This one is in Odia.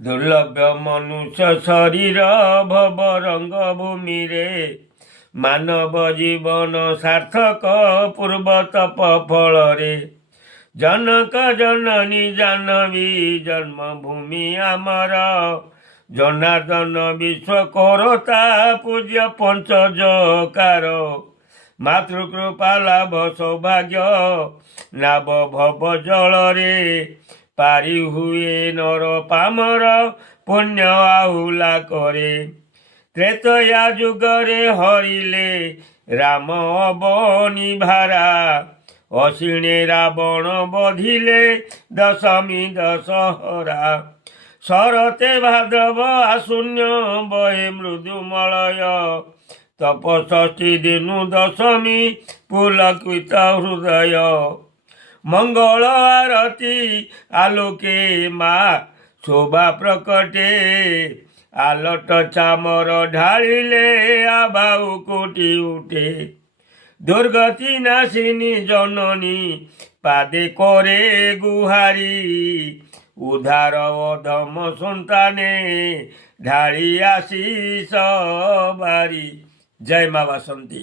ଦୁର୍ଲଭ୍ୟ ମନୁଷ୍ୟ ଶରୀର ଭବ ରଙ୍ଗ ଭୂମିରେ ମାନବ ଜୀବନ ସାର୍ଥକ ପୂର୍ବ ତପ ଫଳରେ ଜନକ ଜନନୀ ଜାହ୍ନବୀ ଜନ୍ମଭୂମି ଆମର ଜନାର୍ଦ୍ଦନ ବିଶ୍ୱ କରତା ପୂଜ୍ୟ ପଞ୍ଚଜକାର ମାତୃକୃପା ଲାଭ ସୌଭାଗ୍ୟ ନାବ ଭବ ଜଳରେ ପାରି ହୁଏ ନର ପାମର ପୁଣ୍ୟ ଆହୁଲା କରେ ତ୍ରେତୟା ଯୁଗରେ ହରିଲେ ରାମ ଅବନି ଭାରା ଅଶିଣେ ରାବଣ ବଧିଲେ ଦଶମୀ ଦଶହରା ଶରତେ ଭାଦ୍ରବ ଆଶୂନ୍ୟ ବହେ ମୃଦୁମଳୟ ତପଷଷ୍ଠୀ ଦିନୁ ଦଶମୀ ପୁଲକିତ ହୃଦୟ ମଙ୍ଗଳ ଆରତୀ ଆଲୋକେ ମା ଶୋଭା ପ୍ରକଟେ ଆଲଟ ଚାମର ଢାଳିଲେ ଆବାଉ କୋଟି ଉଠେ ଦୁର୍ଗତି ନାଶିନୀ ଜନନୀ ପାଦେ କରେ ଗୁହାରି ଉଦ୍ଧାର ଅଧମ ସନ୍ତାନେ ଢାଳି ଆଶିଷ ବାରି। ଜୟ ମା ବାସନ୍ତୀ।